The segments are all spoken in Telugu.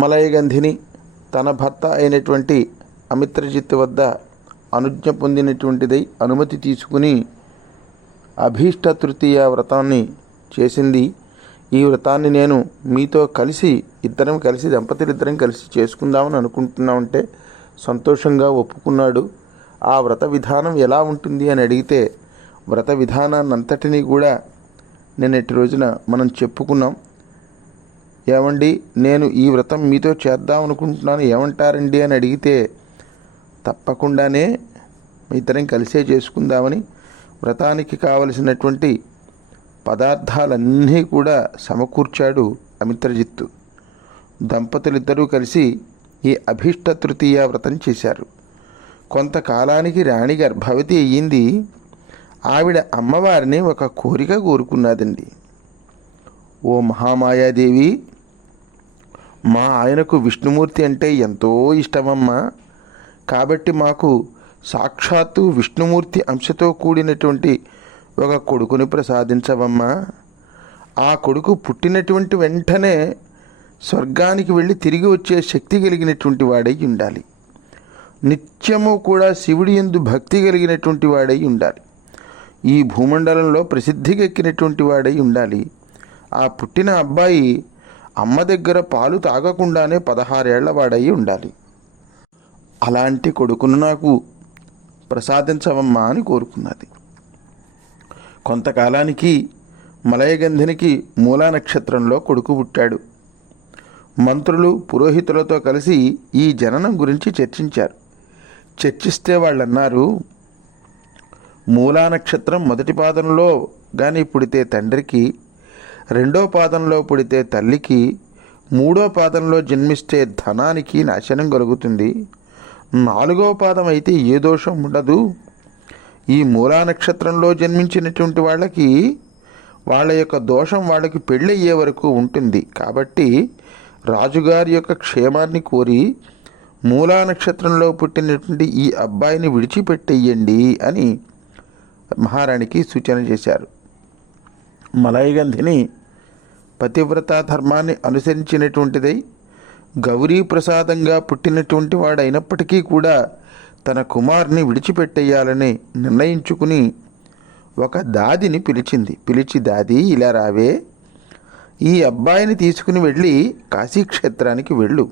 మలయగంధిని తన భర్త అయినటువంటి అమిత్రజిత్ వద్ద అనుజ్ఞ పొందినటువంటిదై అనుమతి తీసుకుని అభీష్ట తృతీయ వ్రతాన్ని చేసింది. ఈ వ్రతాన్ని నేను మీతో కలిసి ఇద్దరం కలిసి దంపతులిద్దరం కలిసి చేసుకుందామని అనుకుంటున్నామంటే సంతోషంగా ఒప్పుకున్నాడు. ఆ వ్రత విధానం ఎలా ఉంటుంది అని అడిగితే వ్రత విధానాన్ని అంతటినీ కూడా నిన్నటి రోజున మనం చెప్పుకున్నాం. ఏమండి నేను ఈ వ్రతం మీతో చేద్దాం అనుకుంటున్నాను ఏమంటారండి అని అడిగితే తప్పకుండానే మీ ఇద్దరం కలిసే చేసుకుందామని వ్రతానికి కావలసినటువంటి పదార్థాలన్నీ కూడా సమకూర్చాడు అమిత్రజిత్తు దంపతులిద్దరూ కలిసి ఈ అభీష్ట తృతీయ వ్రతం చేశారు. కొంతకాలానికి రాణి గర్భవతి అయ్యింది. ఆవిడ అమ్మవారిని ఒక కోరిక కోరుకున్నదండి. ఓ మహామాయాదేవి మా ఆయనకు విష్ణుమూర్తి అంటే ఎంతో ఇష్టమమ్మా. కాబట్టి మాకు సాక్షాత్తు విష్ణుమూర్తి అంశతో కూడినటువంటి ఒక కొడుకుని ప్రసాదించవమ్మా. ఆ కొడుకు పుట్టినటువంటి వెంటనే స్వర్గానికి వెళ్ళి తిరిగి వచ్చే శక్తి కలిగినటువంటి వాడై ఉండాలి. నిత్యము కూడా శివుడి ఎందు భక్తి కలిగినటువంటి వాడై ఉండాలి. ఈ భూమండలంలో ప్రసిద్ధికెక్కినటువంటి వాడై ఉండాలి. ఆ పుట్టిన అబ్బాయి అమ్మ దగ్గర పాలు తాగకుండానే పదహారేళ్ళవాడయి ఉండాలి. అలాంటి కొడుకును నాకు ప్రసాదించవమ్మా అని కోరుకున్నది. కొంతకాలానికి మలయగంధినికి మూలా నక్షత్రంలో కొడుకు పుట్టాడు. మంత్రులు పురోహితులతో కలిసి ఈ జననం గురించి చర్చించారు. చర్చిస్తే వాళ్ళన్నారు మూలా నక్షత్రం మొదటి పాదంలో కానీ పుడితే తండ్రికి రెండో పాదంలో పుడితే తల్లికి మూడో పాదంలో జన్మిస్తే ధనానికి నాశనం కలుగుతుంది. నాలుగో పాదం అయితే ఏ దోషం ఉండదు. ఈ మూలా నక్షత్రంలో జన్మించినటువంటి వాళ్ళకి వాళ్ళ యొక్క దోషం వాళ్ళకి పెళ్ళయ్యే వరకు ఉంటుంది. కాబట్టి రాజుగారి యొక్క క్షేమాన్ని కోరి మూలా నక్షత్రంలో పుట్టినటువంటి ఈ అబ్బాయిని విడిచిపెట్టేయండి అని మహారాణికి సూచన చేశారు. మలయగంధిని పతివ్రత ధర్మాన్ని అనుసరించినటువంటిదై గౌరీ ప్రసాదంగా పుట్టినటువంటి వాడైనప్పటికీ కూడా తన కుమార్ని విడిచిపెట్టేయాలని నిర్ణయించుకుని ఒక దాదిని పిలిచింది. పిలిచి దాది ఇలా రావే. ఈ అబ్బాయిని తీసుకుని వెళ్ళి కాశీక్షేత్రానికి వెళ్ళు.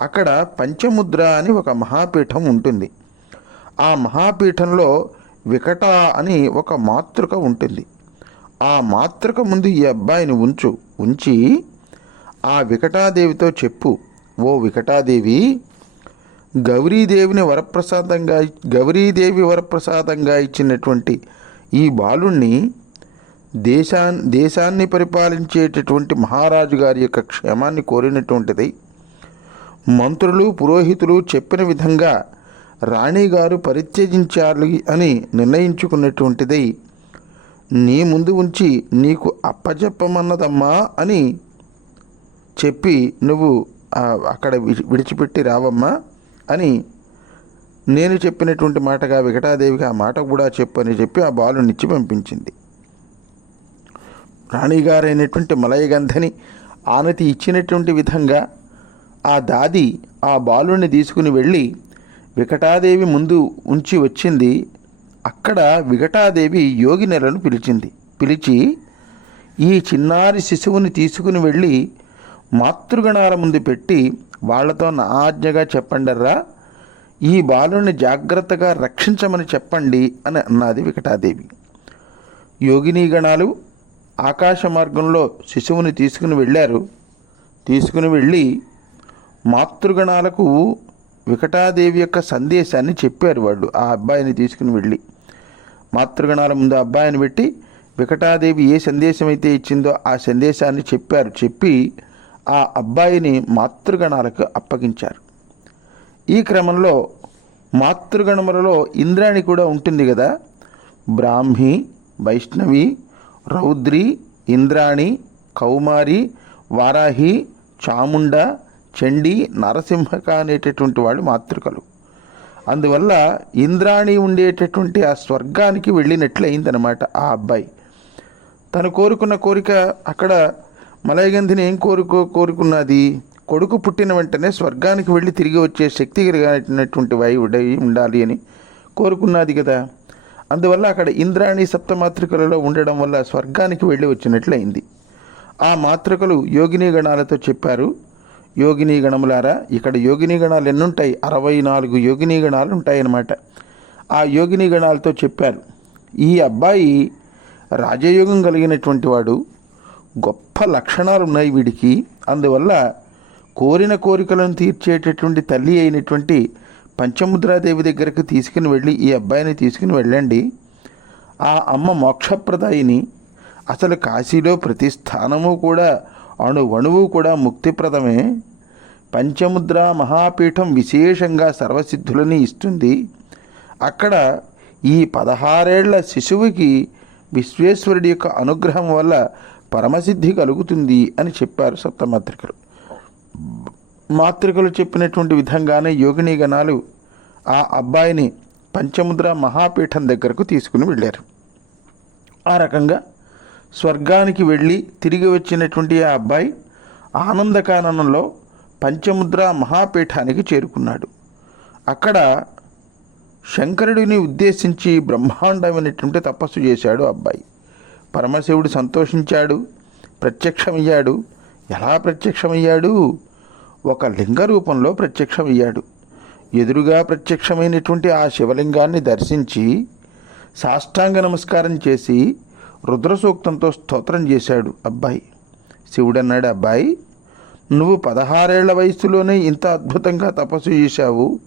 అక్కడ పంచముద్ర అని ఒక మహాపీఠం ఉంటుంది. ఆ మహాపీఠంలో వికట అని ఒక మాతృక ఉంటుంది. ఆ మాతృక ముందు ఈ అబ్బాయిని ఉంచు ఉంచి ఆ వికటాదేవితో చెప్పు. ఓ వికటాదేవి గౌరీదేవిని వరప్రసాదంగా గౌరీదేవి వరప్రసాదంగా ఇచ్చినటువంటి ఈ బాలుణ్ణి దేశా దేశాన్ని పరిపాలించేటటువంటి మహారాజు గారి యొక్క క్షేమాన్ని కోరినటువంటిది. మంత్రులు పురోహితులు చెప్పిన విధంగా రాణిగారు పరిత్యజించాలి అని నిర్ణయించుకున్నటువంటిదై నీ ముందు ఉంచి నీకు అప్పచెప్పమన్నదమ్మా అని చెప్పి నువ్వు అక్కడ విడి- విడిచిపెట్టి రావమ్మా అని నేను చెప్పినటువంటి మాటగా వికటాదేవికి ఆ మాట కూడా చెప్పు అని చెప్పి ఆ బాలునిచ్చి పంపించింది. రాణిగారైనటువంటి మలయగంధని ఆనతి ఇచ్చినటువంటి విధంగా ఆ దాది ఆ బాలుని తీసుకుని వెళ్ళి వికటాదేవి ముందు ఉంచి వచ్చింది. అక్కడ వికటాదేవి యోగినెలను పిలిచింది. పిలిచి ఈ చిన్నారి శిశువుని తీసుకుని వెళ్ళి మాతృగణాల ముందు పెట్టి వాళ్ళతో నా ఆజ్ఞగా చెప్పండర్రా. ఈ బాలుని జాగ్రత్తగా రక్షించమని చెప్పండి అని అన్నది వికటాదేవి యోగినీ గణాలు ఆకాశ మార్గంలో శిశువుని తీసుకుని వెళ్ళారు. తీసుకుని వెళ్ళి మాతృగణాలకు వికటాదేవి యొక్క సందేశాన్ని చెప్పారు వాళ్ళు. ఆ అబ్బాయిని తీసుకుని వెళ్ళి. మాతృగణాల ముందు అబ్బాయిని పెట్టి వికటాదేవి ఏ సందేశం అయితే ఇచ్చిందో ఆ సందేశాన్ని చెప్పారు. చెప్పి ఆ అబ్బాయిని మాతృగణాలకు అప్పగించారు. ఈ క్రమంలో మాతృగణములలో ఇంద్రాణి కూడా ఉంటుంది కదా. బ్రాహ్మి వైష్ణవి రౌద్రి ఇంద్రాణి కౌమారి వారాహి చాముండ చండి నరసింహక అనేటటువంటి వాళ్ళు మాతృకలు. అందువల్ల ఇంద్రాణి ఉండేటటువంటి ఆ స్వర్గానికి వెళ్ళినట్లయిందనమాట ఆ అబ్బాయి. తను కోరుకున్న కోరిక అక్కడ మలయగంధిని ఏం కోరుకో కోరుకున్నది? కొడుకు పుట్టిన వెంటనే స్వర్గానికి వెళ్ళి తిరిగి వచ్చే శక్తి కలిగినటువంటి వాయువుడై ఉండాలి అని కోరుకున్నది కదా. అందువల్ల అక్కడ ఇంద్రాణి సప్తమాతృకలలో ఉండడం వల్ల స్వర్గానికి వెళ్ళి వచ్చినట్లయింది. ఆ మాతృకలు యోగిని గణాలతో చెప్పారు. యోగిని గణములారా ఇక్కడ యోగిని గణాలు ఎన్నుంటాయి అరవై నాలుగు యోగిని గణాలు ఉంటాయన్నమాట ఆ యోగిని గణాలతో చెప్పారు ఈ అబ్బాయి రాజయోగం కలిగినటువంటి వాడు గొప్ప లక్షణాలు ఉన్నాయి వీడికి. అందువల్ల కోరిన కోరికలను తీర్చేటటువంటి తల్లి అయినటువంటి పంచముద్రాదేవి దగ్గరకు తీసుకుని వెళ్ళి ఈ అబ్బాయిని తీసుకుని వెళ్ళండి. ఆ అమ్మ మోక్షప్రదాయిని. అసలు కాశీలో ప్రతి స్థానము కూడా అణువణువు కూడా ముక్తిప్రదమే. పంచముద్ర మహాపీఠం విశేషంగా సర్వసిద్ధులని ఇస్తుంది. అక్కడ ఈ పదహారేళ్ళ శిశువుకి విశ్వేశ్వరుడి యొక్క అనుగ్రహం వల్ల పరమసిద్ధి కలుగుతుంది అని చెప్పారు సప్తమాత్రికలు మాత్రికలు చెప్పినటువంటి విధంగానే యోగిని గణాలు ఆ అబ్బాయిని పంచముద్ర మహాపీఠం దగ్గరకు తీసుకుని వెళ్ళారు. ఆ రకంగా స్వర్గానికి వెళ్ళి తిరిగి వచ్చినటువంటి ఆ అబ్బాయి ఆనందకాననంలో పంచముద్ర మహాపీఠానికి చేరుకున్నాడు. అక్కడ శంకరుడిని ఉద్దేశించి బ్రహ్మాండమైనటువంటి తపస్సు చేశాడు అబ్బాయి. పరమశివుడు సంతోషించాడు ప్రత్యక్షమయ్యాడు. ఎలా ప్రత్యక్షమయ్యాడు? ఒక లింగ రూపంలో ప్రత్యక్షమయ్యాడు. ఎదురుగా ప్రత్యక్షమైనటువంటి ఆ శివలింగాన్ని దర్శించి సాష్టాంగ నమస్కారం చేసి రుద్రసూక్తంతో స్తోత్రం చేశాడు. అబ్బాయి శివుడన్నాడు అబ్బాయి నువ్వు పదహారేళ్ళ వయసులోనే ఇంత అద్భుతంగా తపస్సు చేశావు.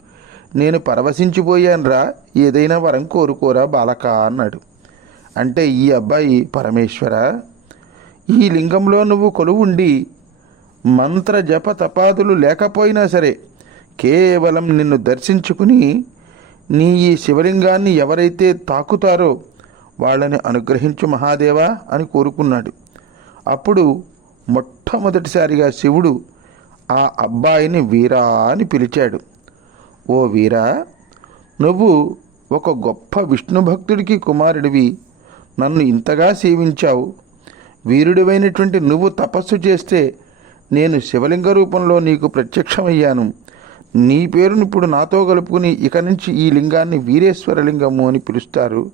నేను పరవశించిపోయానురా ఏదైనా వరం కోరుకోరా బాలక అన్నాడు. అంటే ఈ అబ్బాయి పరమేశ్వర? ఈ లింగంలో నువ్వు కొలువుండి మంత్ర జప తపాదులు లేకపోయినా సరే కేవలం నిన్ను దర్శించుకుని నీ ఈ శివలింగాన్ని ఎవరైతే తాకుతారో వాళ్ళని అనుగ్రహించు మహాదేవా అని కోరుకున్నాడు. అప్పుడు మొట్టమొదటిసారిగా శివుడు ఆ అబ్బాయిని వీరా అని పిలిచాడు. ఓ వీరా నువ్వు ఒక గొప్ప విష్ణు భక్తుడికి కుమారుడివి. నన్ను ఇంతగా సేవించావు. వీరుడివైనటువంటి నువ్వు తపస్సు చేస్తే నేను శివలింగ రూపంలో నీకు ప్రత్యక్షమయ్యాను. నీ పేరును ఇప్పుడు నాతో కలుపుకుని ఇక నుంచి ఈ లింగాన్ని వీరేశ్వర లింగము అని పిలుస్తారు.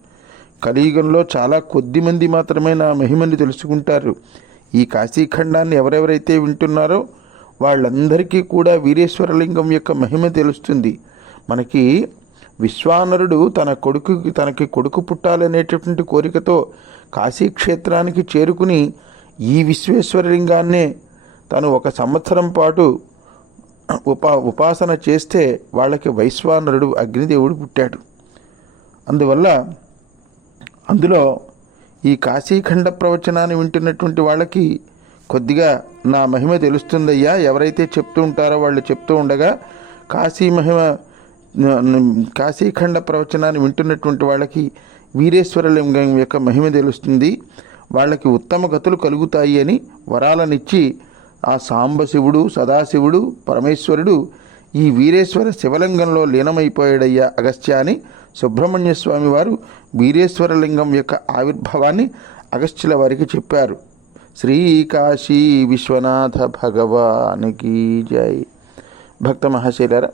కలియుగంలో చాలా కొద్ది మంది మాత్రమే నా మహిమని తెలుసుకుంటారు. ఈ కాశీఖండాన్ని ఎవరెవరైతే వింటున్నారో వాళ్ళందరికీ కూడా వీరేశ్వరలింగం యొక్క మహిమ తెలుస్తుంది. మనకి విశ్వానరుడు తన కొడుకు తనకి కొడుకు పుట్టాలనేటటువంటి కోరికతో కాశీక్షేత్రానికి చేరుకుని ఈ విశ్వేశ్వరలింగాన్నే తను ఒక సంవత్సరం పాటు ఉపా ఉపాసన చేస్తే వాళ్ళకి వైశ్వానరుడు అగ్నిదేవుడు పుట్టాడు. అందువల్ల అందులో ఈ కాశీఖండ ప్రవచనాన్ని వింటున్నటువంటి వాళ్ళకి కొద్దిగా నా మహిమ తెలుస్తుందయ్యా. ఎవరైతే చెప్తూ ఉంటారో వాళ్ళు చెప్తూ ఉండగా కాశీ మహిమ కాశీఖండ ప్రవచనాన్ని వింటున్నటువంటి వాళ్ళకి వీరేశ్వరలింగం యొక్క మహిమ తెలుస్తుంది. వాళ్ళకి ఉత్తమ గతులు కలుగుతాయి అని వరాలనిచ్చి ఆ సాంబశివుడు సదాశివుడు పరమేశ్వరుడు ఈ వీరేశ్వర శివలింగంలో లీనమైపోయాడయ్యా అగస్త్య అని సుబ్రహ్మణ్య స్వామి వారు వీరేశ్వరలింగం యొక్క ఆవిర్భావాన్ని అగస్త్యుల వారికి చెప్పారు. శ్రీ కాశీ విశ్వనాథ భగవానికి జై. భక్త మహాశైలారా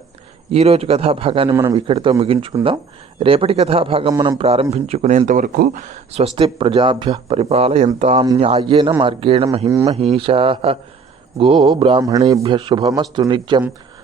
ఈరోజు కథాభాగాన్ని మనం ఇక్కడితో ముగించుకుందాం. రేపటి కథాభాగం మనం ప్రారంభించుకునేంత వరకు స్వస్తి ప్రజాభ్య పరిపాలయంతాం న్యాయేన మార్గేణ మహిమహీషా గో బ్రాహ్మణేభ్య శుభమస్తు నిత్యం.